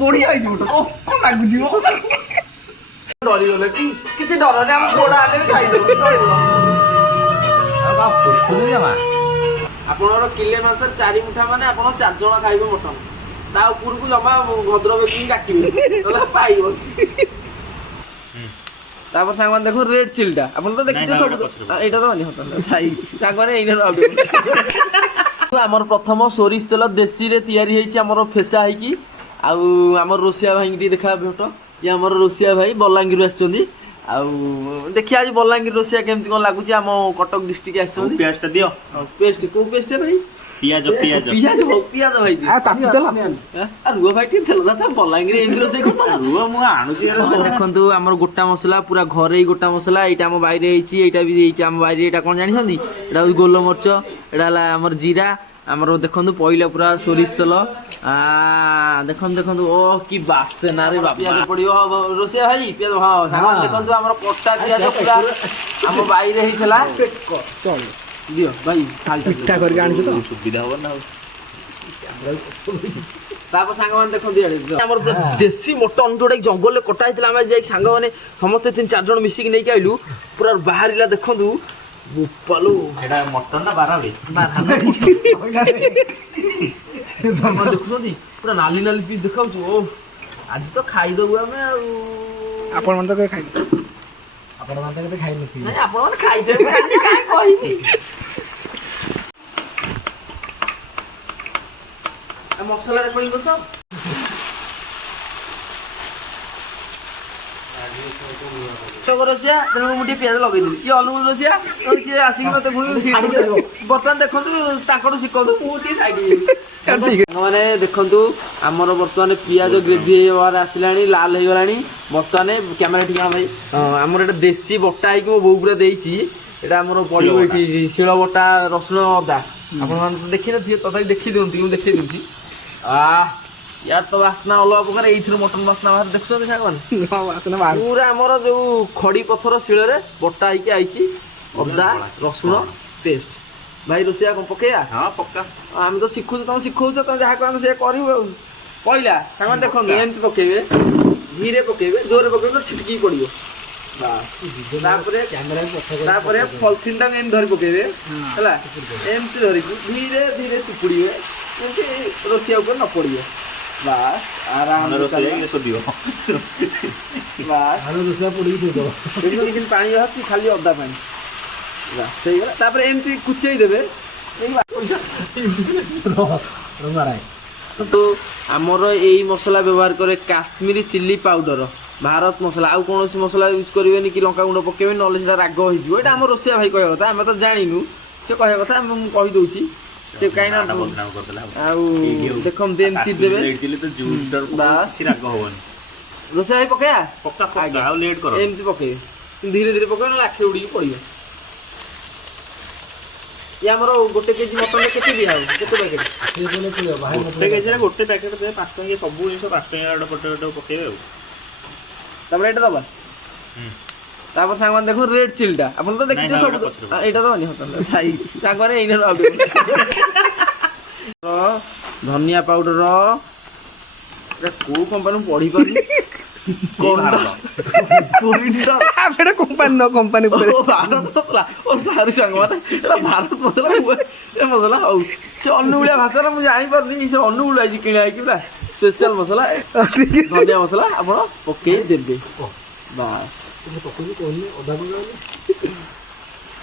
ବଢିଆ ହେଇଛି ମୋଟା କଣ ଲାଗୁଛି ଡରିଗଲେ କି କିଛି ଡର ନାହିଁ ଆମ ଗୋଡା ହେଲେ ବି ଖାଇଦେବୁ ଆପଣଙ୍କର କିଲେ ମାଂସ 4 ମୁଠା ମାନେ ଆପଣ 4 ଜଣ ଖାଇବେ ମଟନ ତା ଉପରକୁ ଜମା ଭଦ୍ର ବ୍ୟକ୍ତି କାଟିବେ ନହେଲେ ପାଇବ ତାପରେ ସାଙ୍ଗମାନେ ଦେଖୁ ରେଡ୍ ଚିଲିଟା ଆପଣ ତ ଦେଖିଥିବେ ସବୁ ଏଇଟା ତ ମାନେ ସାଙ୍ଗମାନେ ଏଇନା ଆମର ପ୍ରଥମ ସୋରିଷ ତେଲ ଦେଶୀରେ ତିଆରି ହେଇଛି ଆମର ଫେସା ହେଇକି ଆଉ ଆମର ରୋଷିଆ ଭାଇକି ଟିକେ ଦେଖା ଭେଟ ଇଏ ଆମର ରୋଷିଆ ଭାଇ ବଲାଙ୍ଗୀରରୁ ଆସିଛନ୍ତି ଆଉ ଦେଖିଆ ଆଜି ବଲାଙ୍ଗୀର ରୋଷିଆ କେମିତି କଣ ଲାଗୁଛି ଆମ କଟକ ଡିଷ୍ଟ୍ରିକ୍ଟ ଆସିଛନ୍ତି ପିଆଜଟା ଦିଅ ପେଷ୍ଟ କୋଉ ପେଷ୍ଟ ଭାଇ ପିଆଜ ପିଆଜ ଭାଇ ରୁହ ଭାଇ ଟିକେ ତେଲ ନା ବଲାଙ୍ଗୀର ଏମିତି ରୋଷେଇ କରୁଛ ରୁହ ମୁଁ ଆଣୁଛି ଦେଖନ୍ତୁ ଆମର ଗୋଟା ମସଲା ପୁରା ଘରେଇ ଗୋଟା ମସଲା ଏଇଟା ଆମ ବାଇରେ ହେଇଛି ଏଇଟା ବି ହେଇଛି ଆମ ବାଇରେ ଏଇଟା କଣ ଜାଣିଛନ୍ତି ଏଇଟା ହଉଛି ଗୋଲମରିଚ ଏଇଟା ହେଲା ଆମର ଜିରା ଆମର ଦେଖନ୍ତୁ ପଇଲା ପୁରା ସୋରିଷ ତେଲ ଦେଖନ୍ତୁ ଓ କି ବାସନାରେ ପିଆଜ ପଡିବ ରୋଷେଇ ଭାଇ ପିଆଜ ହଁ ସାଙ୍ଗମାନେ ଦେଖନ୍ତୁ ଆମର କଟା ପିଆଜ ପୁରା ଆମ ବାଇରେ ହେଇଥିଲା ଦିଅ ଭାଇ ପିଠା କରିକି ଆଣିଛୁ ତ ସୁବିଧା ହବ ନା ତାପରେ ସାଙ୍ଗମାନେ ଦେଖନ୍ତୁ ଆମର ପୁରା ଦେଶୀ ମଟନ ଯୋଉଟା ଜଙ୍ଗଲରେ କଟା ହେଇଥିଲା ଆମେ ଯାଇକି ସାଙ୍ଗମାନେ ସମସ୍ତେ 3-4 ଜଣ ମିଶିକି ନେଇକି ଆଇଲୁ ପୁରା ବାହାରିଲା ଦେଖନ୍ତୁ ବୋପାଲୁ ଏଟା ମଟନ ନା ବାରାଳି ଦେଖୁଛନ୍ତି ପୁରା ନାଲି ନାଲି ପିସ୍ ଦେଖାଉଛୁ ଓ ଆଜି ତ ଖାଇଦବୁ ଆମେ ଆଉ ଆପଣ ମାନେ ତ କେବେ ଖାଇନି ଆପଣ ମାନେ ତ କେବେ ଖାଇନଥିବେ ନାଇଁ ଆପଣ ମାନେ ଖାଇଦେବେ କାଇଁ କହିବି ମସଲା ରେକର୍ଡିଂ କରୁଛ ରୋଷିଆ ତେଣୁ ମୁଁ ଟିକେ ପିଆଜ ଲଗେଇଦେଲି କି ଅନୁଗୁଳ ରୋଷିଆ ସିଏ ଆସିକି ମତେ ବର୍ତ୍ତମାନ ଦେଖନ୍ତୁ ତାଙ୍କଠୁ ଶିଖନ୍ତୁ ମୁଁ ଟିକେ ସାଇଡ୍ ମାନେ ଦେଖନ୍ତୁ ଆମର ବର୍ତ୍ତମାନ ପିଆଜ ଗ୍ରେଭି ହେବାର ଆସିଲାଣି ଲାଲ ହେଇଗଲାଣି ବର୍ତ୍ତମାନ କ୍ୟାମେରା ଠିକ ଭାଇ ଆମର ଏଇଟା ଦେଶୀ ବଟା ହେଇକି ମୋ ବୋଉ ପୁରା ଦେଇଛି ଏଇଟା ଆମର ପଡ଼ିବ ଏଠି ଶିଳ ବଟା ରସୁଣ ଅଦା ଆପଣମାନେ ତ ଦେଖିନଥିବେ ତଥାପି ଦେଖିଦିଅନ୍ତୁ ମୁଁ ଦେଖେଇ ଦେଉଛି यार तो बासना अलग प्रकार एइथरो मटन बासना बाहर देखछो सागवन पूरा हमर जो खड़ी पत्थर शिଳରେ बटा ହେଇକି आइची अदा रसुण पेस्ट भाई रोसिया को पकेया हां पक्का हम तो सिखु तो सिखौ छ त जहा को हम से करियो पहिला सागवन देखो एंत पकेबे धीरे पकेबे जोरे पकेबे छिटकी पड़ियो बस तापरे कैमरा तापरे पॉलिथिन टा एंत धरि पकेबे हला एंत धरि धीरे धीरे चिपुड़िए एंत रोसिया ऊपर न पड़ियो बस आराम से सो दियो बस आरो रोसा पड़ी दो एकदम लेकिन पानी रहती खाली अदा पानी बस सही है तापर एमती कुचेई देबे रंगाराय तो हमर एई मसला व्यवहार करे काश्मीरी चिल्ली पाउडर भारत मसला आउ कोनोसी मसला यूज करिवेनी कि लंका गुंड पकेबे नले सेटा राग होई जिवो एटा हमर रोसिया भाई कहया कथा हम तो जानिनु से कहया कथा हम कहि दउची से काई ना आउ देखम देन ची देबे तो जूसर बस राग होवनी रोसिया भाई पकेया पक्का पक्का आउ लेट करो एमती पके धीरे धीरे पके ना लाखे उडी पड़ियो या हमर गोटे केजी मटन में केते दिया केते पैकेट गोटे केजी रे गोटे पैकेट दे 5 टंगे सब जिंस 5 टंगे पटे पकेबे तब रेट दबा तापर सामान देखो रेड चिलटा अपन तो देखते सब एटा तो नहीं होता भाई सागरे एने आबे तो धनिया पाउडर ए को कंपनी पढ़ी पानी कोविडा आपरे कंपनी ऊपर भारत मसला और सारी संग माने एला भारत मसला ए मसला हो से अनुगुलिया भाषा रे मु जानि परनी से अनुगुलिया जी किना आइ किला स्पेशल मसला धनिया मसला आपण ओके देबे बस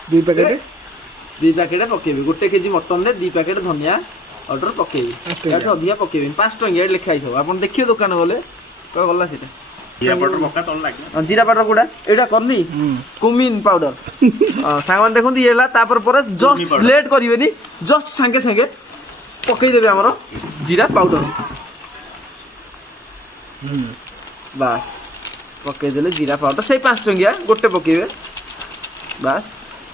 दुई पैकेट पकेबे गोटे केजी मटन रे 2 पैकेट धनिया ऑर्डर पकेबे एटा अधिया पकेबे 5 टंगिया लिखा हिथो आपण देखियो दुकान गले को गला सेटा जीरा पाउडर मक्का तल लागे जीरा पाउडर गुडा एटा करनी कुमिन पाउडर सागमान देखुन येला तापर पर जस्ट लेट करिवेनी जस्ट संगे संगे पकई देबे हमरो जीरा पाउडर बस पकई देले जीरा पाउडर से 5 टंगिया गोटे पकेबे बस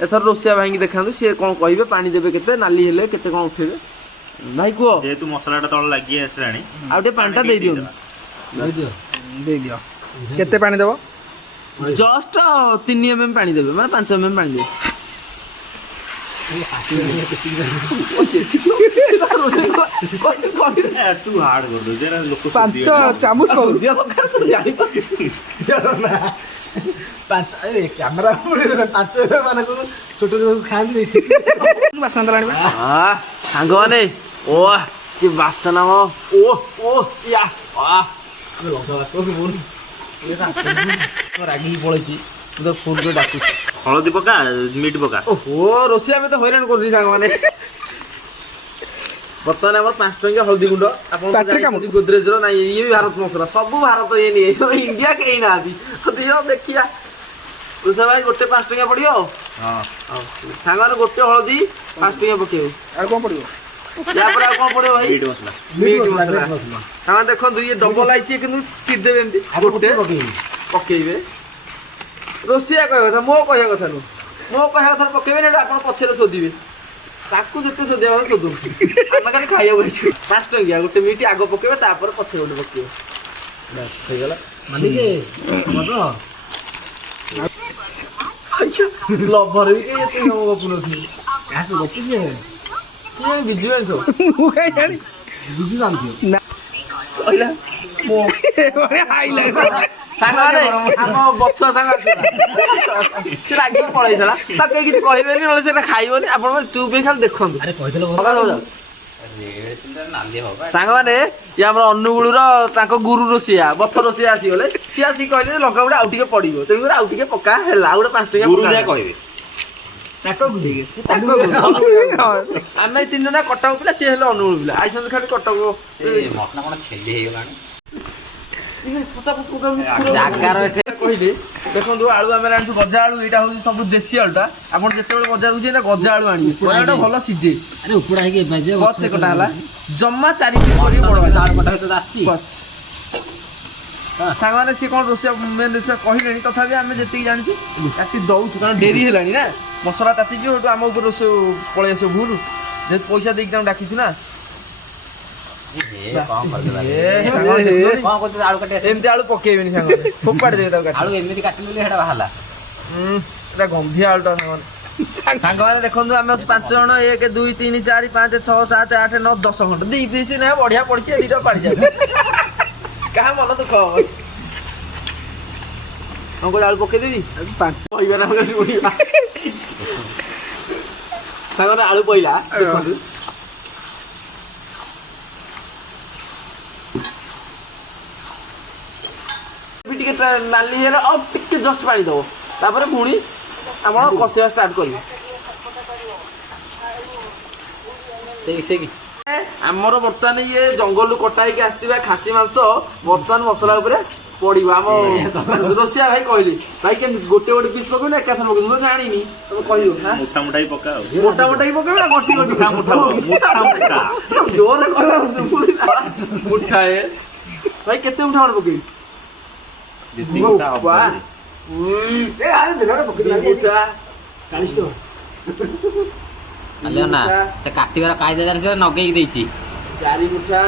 एथर रोसिया भाई देखांतु से कोन कहिबे पानी देबे केते नाली हेले केते कोन उठेबे भाई को जे तू मसलाटा तल लागि आसरानी आउटे पानीटा दे दियो दे दियो केते पानी देबो जस्ट 3 एमएम पानी देबे माने 5 एमएम पानी देबे ରୋଷେଇ ତୁ ହାର୍ଡ କରିଦଉଛୁ ଏରା ଲୋକ 5 ଚାମଚ କରୁ ଦିଆ ଦରକାର ତ ଜାଣିପାରୁନି। କ୍ୟାମେରା 5 ମାନେ ଛୋଟ ଛୋଟ ଖାଆନ୍ତି ବାସନ ଦେଲାଣି ବା ସାଙ୍ଗମାନେ ଓ କି ବାସନା ମ ଓ ଓ ୟା ରାଗିକି ପଳେଇଛି ମୁଁ ତ ଫୋନ୍ କରି ଡାକୁଛି। ହଳଦୀ ପକା ମିଟ୍ ପକା ଓହୋ ରୋଷେଇ ଆମେ ତ ହଇରାଣ କରୁଛି ସାଙ୍ଗମାନେ। ବର୍ତ୍ତମାନ ଆମର 5 ଟଙ୍କିଆ ହଳଦୀ ଗୁଣ୍ଡ ଆପଣ ଗୋଦରେଜର ନାଇଁ ଇଏ ବି ଭାରତ ମସଲା ସବୁ ଭାରତ ଇଏ ନିଏ ଇଣ୍ଡିଆ କେହି ନାହାନ୍ତି ଦିଅ ଦେଖିବା। ରୋଷେଇ ଭାଇ ଗୋଟେ 5 ଟଙ୍କିଆ ପଡ଼ିବ ଆଉ ସାଙ୍ଗମାନେ ଗୋଟେ ହଳଦୀ 5 ଟଙ୍କିଆ ପକେଇବୁ। ଆଉ କ'ଣ ପଡ଼ିବ ତାପରେ ଆଉ କ'ଣ ପଡ଼ିବ ଭାଇ ମିଟ୍ ମସଲା ମିଟ୍ ମସଲା। ସାଙ୍ଗମାନେ ଦେଖନ୍ତୁ ଇଏ ଡବଲ ଆଇଛି କିନ୍ତୁ ଚିରିଦେବେ ଏମିତି ଗୋଟେ ପକେଇବେ। ରୋଷେଇଆ କହିବା କଥା ମୋ କହିବା କଥା ନୁହଁ ମୋ କହିବା କଥା ପକେଇବେନି ଏଇଟା ଆପଣ ପଛରେ ଶୋଧିବେ ତାକୁ ଯେତେ ଶୋଧିବା କଥା ଶୋଧନ୍ତୁ ଆମେ ଖାଲି ଖାଇବାକୁ ହେଇଛୁ 5 ଟଙ୍କିଆ ଗୋଟେ ମିନିଟ୍ ଆଗ ପକେଇବେ ତାପରେ ପଛରେ ଗୋଟେ ପକେଇବେ ହେଇଗଲା ଲଭର ବି କେହି ଏତେ ଗପୁ ନଥିବେ ବିଜୁ ଜାଣିଛ ମୁଁ କାହିଁ ଜାଣି ବିଜୁ ଜାଣିଥିବ କହିଲା ସାଙ୍ଗମାନେ ଆମ ବଛୁଆ ସାଙ୍ଗ ସେ ରାଗିକି ପଳେଇଥିଲା ତାକୁ କେହି କିଛି କହିବେନି ନହେଲେ ସେଟା ଖାଇବନି ଆପଣ ଚୁପ୍ ହେଇ ଖାଲି ଦେଖନ୍ତୁ। ସାଙ୍ଗମାନେ ଇଏ ଆମର ଅନୁଗୁଳର ତାଙ୍କ ଗୁରୁ ରୋଷେଇଆ ବଥ ରୋଷେଇଆ ଆସିଗଲେ ସିଏ ଆସିକି କହିଲେ ଲଙ୍କା ଗୁଡା ଆଉ ଟିକେ ପଡିବ ତେଣୁକରି ଆଉ ଟିକେ ପକା ହେଲା ଆଉ ଗୋଟେ 5 ଟଙ୍କିଆ କହିବେ ଆମେ 3 ଜଣ କଟକ ପିଲା ସିଏ ହେଲେ ଅନୁଗୁଳ ପିଲା ଆଇଛନ୍ତି ଖାଲି କଟକ କହିଲେ ଦେଖନ୍ତୁ ଆଳୁ ଆମେ ଆଣିଛୁ ଗଜା ଆଳୁ ଏଇଟା ହଉଛି ସବୁ ଦେଶୀ ଆଳୁଟା ଆପଣ ଯେତେବେଳେ ବଜାରକୁ ଯିବେ ଗଜା ଆଳୁ ଆଣିବେ ଗଜାଟା ଭଲ ସିଝେ ବସ୍ କଟା ହେଲା ଜମା 4 ପିସ୍ କରିକି ବଡ଼ ସାଙ୍ଗମାନେ ସିଏ କ'ଣ ରୋଷେଇଆ ମେନ୍ ରୋଷେଇଆ କହିଲେଣି ତଥାପି ଆମେ ଯେତିକି ଜାଣିଛୁ କାଟି ଦଉଛୁ କାରଣ ଡେରି ହେଲାଣି ନା ମସଲା ତାତିଯିବ ସେଠୁ ଆମ ଉପରେ ରୋଷେଇ ପଳେଇ ଆସିବ ଭୁଲ ଯେହେତୁ ପଇସା ଦେଇକି ତାଙ୍କୁ ଡାକିଛୁ ନା ଏମିତି ଆଳୁ ପକେଇବେନି ସାଙ୍ଗମାନେ ଫୋପାଡ଼ି ଦେବେ ତାକୁ ଆଳୁ ଏମିତି କାଟିଲେ ସେଟା ବାହାରିଲା ଏଟା ଗନ୍ଧିଆ ଆଳୁଟା ସାଙ୍ଗମାନେ ସାଙ୍ଗମାନେ ଦେଖନ୍ତୁ ଆମେ 5 ଜଣ 1 2 3 4 5 6 7 8 9 10 ଖଣ୍ଡ 2 ପିସ୍ ନା ବଢିଆ ପଡିଛି ଦିଟା ପାଡ଼ିଯାଏ କାହା ମନ ଦୁଃଖ ହବ ଆମକୁ ଆଳୁ ପକେଇଦେବି କହିବା ନା ସାଙ୍ଗମାନେ ଆଳୁ ପଇଲା ଦେଖନ୍ତୁ ଟିକେ ନାଲି ହେଇଗଲା ଆଉ ଟିକେ ଜଷ୍ଟ ପାଣି ଦେବ ତାପରେ ପୁଣି ଆପଣ କଷିବା ଷ୍ଟାର୍ଟ କରିବେ ଆମର ବର୍ତ୍ତମାନ ଇଏ ଜଙ୍ଗଲରୁ କଟା ହେଇକି ଆସିଥିବା ଖାସି ମାଂସ ବର୍ତ୍ତମାନ ମସଲା ଉପରେ ପଡ଼ିବ ଆମ ରୋଷିଆ ଭାଇ କହିଲି ଭାଇ କେମିତି ଗୋଟେ ପିସ୍ ପକେଇବୁ ନା ଏକାଥରେ ପକେଇବୁ ମୁଁ ତ ଜାଣିନି ତମେ କହିବ ମୋଟା ମୋଟା ହିଁ ପକା ମୋଟା ମୋଟା ହିଁ ପକେଇବେ ନା ଗଟି ଜୋରରେ କହିବା ମୁଠା ଭାଇ କେତେ ମୁଠା ଖଣ୍ଡେ ପକେଇବି 40 ଟଙ୍କା କାଟିବାର କାଇଦା ଜାଣିଛ ନଗେଇକି ଦେଇଛି 4 ମୁଠା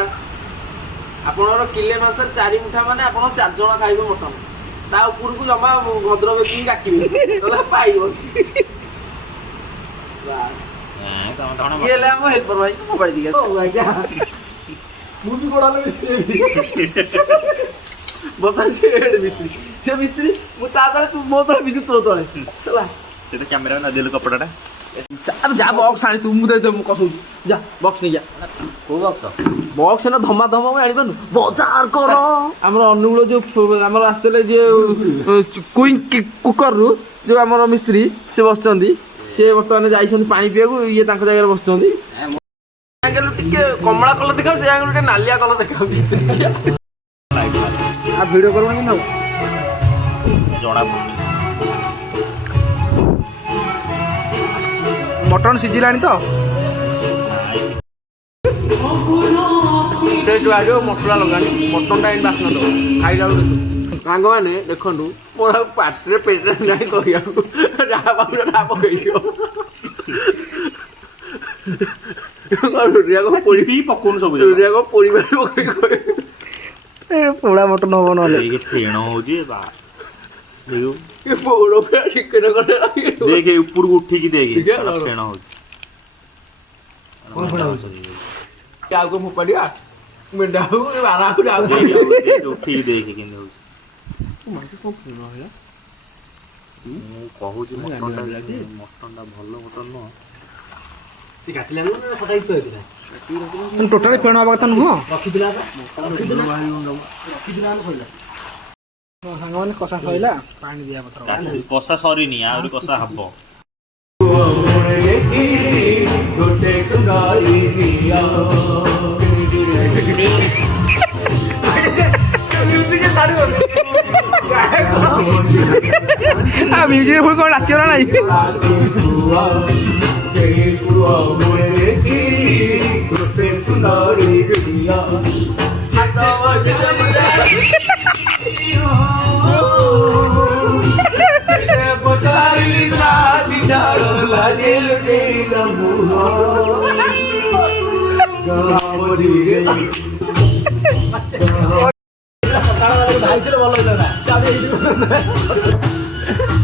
ଆପଣଙ୍କର କିଲେ ମାଂସ 4 ମୁଠା ମାନେ ଆପଣ 4 ଜଣ ଖାଇବେ ମଟନ ତା ଉପରକୁ ଜମା ଭଦ୍ର ବ୍ୟକ୍ତି ଡାକିବେ ନହେଲେ ପାଇବ ଇଏ ହେଲେ ଆମ ହେଲ୍ପର ଭାଇ ମୋବାଇଲ ଦିକେ ମୁଁ ବି ବଡ଼ ବର୍ତ୍ତମାନ ସେ ମିସ୍ତ୍ରୀ ମୁଁ ତା ତଳେ ତୁ ମୋ ତଳେ ବିଜୁ ତୋ ତଳେ ହେଲା ସେଟା କ୍ୟାମେରା ନା ଦେଲୁ କପଡ଼ାଟା ଯା ବକ୍ସ ଆଣି ତୁ ମୁଁ ଦେଇ ମୁଁ କସଉଛି ଯା ବକ୍ସ ନେଇ ଯା କୋଉ ବକ୍ସ ନା ଧମା ଧମା ଆଣିପାରୁନୁ ବଜାର କର ଆମର ଅନୁଗୁଳ ଯୋଉ ଆମର ଆସିଥିଲେ ଯିଏ କୁଇଂ କୁକରରୁ ଯୋଉ ଆମର ମିସ୍ତ୍ରୀ ସେ ବସିଛନ୍ତି ସେ ବର୍ତ୍ତମାନ ଯାଇଛନ୍ତି ପାଣି ପିଇବାକୁ ଇଏ ତାଙ୍କ ଜାଗାରେ ବସିଛନ୍ତି ଆଙ୍ଗେଲ ଟିକେ କମଳା କଲର ଦେଖାଉ ସେ ଆଙ୍ଗେଲ ଟିକେ ନାଲିଆ କଲର ଦେଖାଉଛି ଆଉ ଭିଡ଼ିଓ କରିବ କି ନା ଜଣା ପଡୁନି ମଟନ୍ ସିଝିଲାଣି ତ ମସଲା ଲଗାନି ମଟନଟା ଏଇଠି ବାସ୍ନା ଦେବ ଖାଇଲା ବେଳକୁ ସାଙ୍ଗମାନେ ଦେଖନ୍ତୁ ମୋର ଆଉ ପାଟିରେ ପେଟରେ ନାହିଁ କହିବାକୁ ଯାହା ପାଖରେ ତାହା ପକେଇଦିଅ ପକଉନୁ ସବୁ ପୋଡ଼ା ମଟନ୍ ହବ ନହେଲେ ଫେଣ ହଉଛି ଦେଖେ ଉପରକୁ ଉଠିକି ଦେଖେ ଫେଣ ହଉଛି ଆଉ କଣ ଫୋପାଡ଼ିବା ମେଣ୍ଢା ହଉ ବାରା ହଉ ଆଉ ଉଠିକି ଦେଖେ କେମିତି ହଉଛି ମୁଁ କହୁଛି ମଟନଟା ଭଲ ମଟନ ନୁହଁ ଟୋଟାଲି ଫେଣ ହବା କଥା ନୁହଁ ସାଙ୍ଗମାନେ କଷା ସରିଲା ପାଣି ଦିଆ ପଥର କଷା ସରିନି ଆହୁରି କଷା ହବ ମ୍ୟୁଜିକ୍ ପୁଣି କ'ଣ ନାଚିବ ନା ନାଇଁ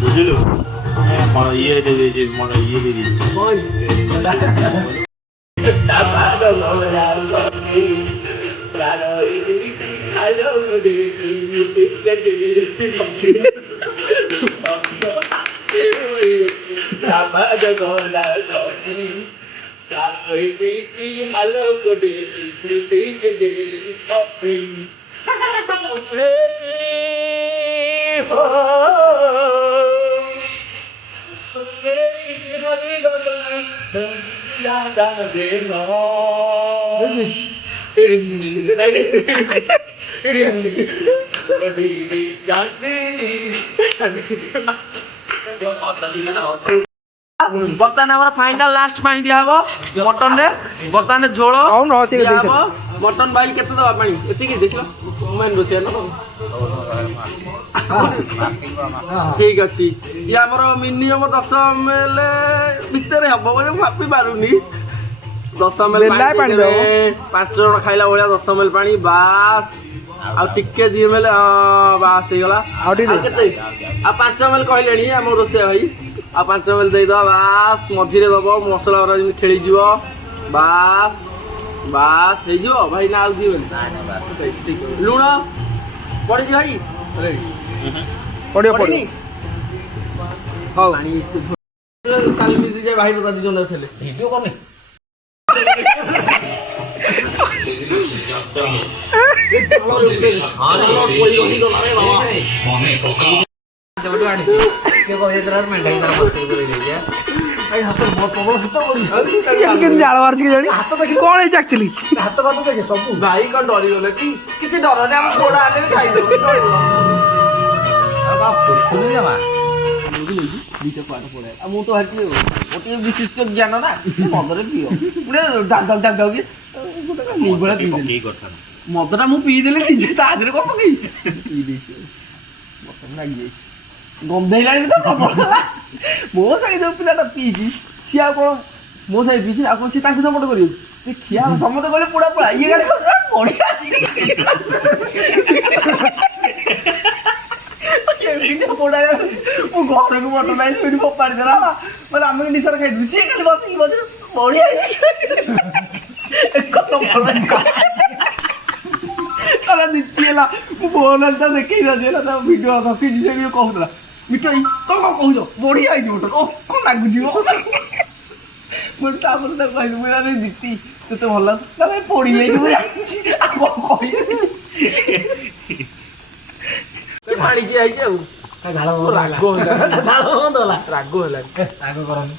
ବୁଝିଲୁ ମୋର ଇଏ ଦେଇଦେଇଛି ମୋର ଇଏ ଦେଇଦେଇଛି ବର୍ତ୍ତମାନ ଆମର ଫାଇନାଲ ଲାଷ୍ଟ ପାଣି ଦିଆହବ ମଟନରେ ବର୍ତ୍ତମାନ ଝୋଳ ଦିଆହବ ମଟନ ଭାଇ କେତେ ଦବା ପାଣି ଏତିକି ଦେଖିଲ ମେନ୍ ରୋଷେଇଆ ଠିକ ଅଛି ଇଏ ଆମର ମିନିମମ 10 ml ଭିତରେ ହବ ବୋଲି ମୁଁ ଭାବି ପାରୁନି 10 ml ପାଣି ଦେବେ 5 ଜଣ ଖାଇଲା ଭଳିଆ 10 ml ପାଣି ବାସ୍ ଆଉ ଟିକେ 2 ml ବାସ୍ ହେଇଗଲା ଆଉ କେତେ ଆଉ 5 ml କହିଲେଣି ଆମ ରୋଷେଇଆ ଭାଇ ଆଉ 5 ml ଦେଇଦବା ବାସ୍ ମଝିରେ ଦବ ମସଲା ଗୁରା ଯେମିତି ଖେଳିଯିବ ବାସ୍ ବାସ୍ ହେଇଯିବ ଭାଇ ନା ଆଉ ଦିବେନି ଲୁଣ ପଡ଼ିଛି ଭାଇ ପଡ଼ିବ ପଡ଼ିନି ହଉ ସାଲିମିଶି ଯାଏ ଭାଇ ଦାଦି ଜଣ ଥିଲେ ଭିଡ଼ିଓ କନେ ଜାଳ ମାରୁଛି କି ଜାଣି କ'ଣ ହେଇଛି ଆକ୍ଚୁଆଲି ହାତ ଫାତ ଦେଖେ ସବୁ ଭାଇ କ'ଣ ଡରିଗଲେ କି କିଛି ଡର ନାହିଁ ଆମ ପୋଡ଼ା ହେଲେ ବି ଖାଇଦେବ ଦିଟା ପାଠ ପଢ଼େ ଆଉ ମୁଁ ତ ଭାବିଛି ଗୋଟିଏ ବିଶିଷ୍ଟ ଜ୍ଞାନ ନା ମଦରେ ପିଅ ଗୋଟେ ଡାକ କି ଗୋଟେ ମଦଟା ମୁଁ ପିଇଦେଲି ନିଜେ ତା ଦେହରେ କ'ଣ ପକେଇ ପିଇ ଦେଇଛି ବର୍ତ୍ତମାନ ଲାଗିଯାଇଛି ଗନ୍ଧେଇଲାଣି ତ ମୋ ସାଙ୍ଗେ ଯୋଉ ପିଲାଟା ପିଇଛି ସିଏ ଆଉ କ'ଣ ମୋ ସାଙ୍ଗେ ପିଇଛି ଆଉ କ'ଣ ସିଏ ତାଙ୍କୁ ସପୋର୍ଟ କରିବ ସେ ଖିଆ ସମସ୍ତେ କହିଲେ ପୋଡ଼ା ପୋଡ଼ା ଇଏ ଗାଳି ବଢ଼ିଆ ପୋଡ଼ା ମୁଁ ଘରକୁ ମଟନ ନାହିଁ ସେଇଠି ଫୋପାଡ଼ି ଦେଲା ମାନେ ଆମେ ନିଶାରେ ଖାଇଦେବୁ ସିଏ ଖାଲି ବସିକି ବସିକି ବଢ଼ିଆ ଦିଟି ହେଲା ମୁଁ ଫୋନ୍ ତା ଦେଖେଇ ହେଲା ତା ଭିଡ଼ିଓ ରଖିଛି ସେ ବି କହୁଥିଲା ମିଠା ତମେ କ'ଣ କହୁଛ ବଢ଼ିଆ ହେଇଛି ମଟନ ଓ କ'ଣ ଲାଗୁଛି ମୁଁ ତାପରେ ତାକୁ କହିଲି ମୁଁ ଆରେ ଦିଟି ତତେ ଭଲ ଲାଗୁଛି ପୋଡ଼ି ଯାଇଛି ମୁଁ ଜାଣିଛି ଆଉ କ'ଣ କହିବି ପାଣିକି ଆଇଛି ଆଉ ରାଗ ହେଲା ରାଗ ହେଲା ରାଗ କରନି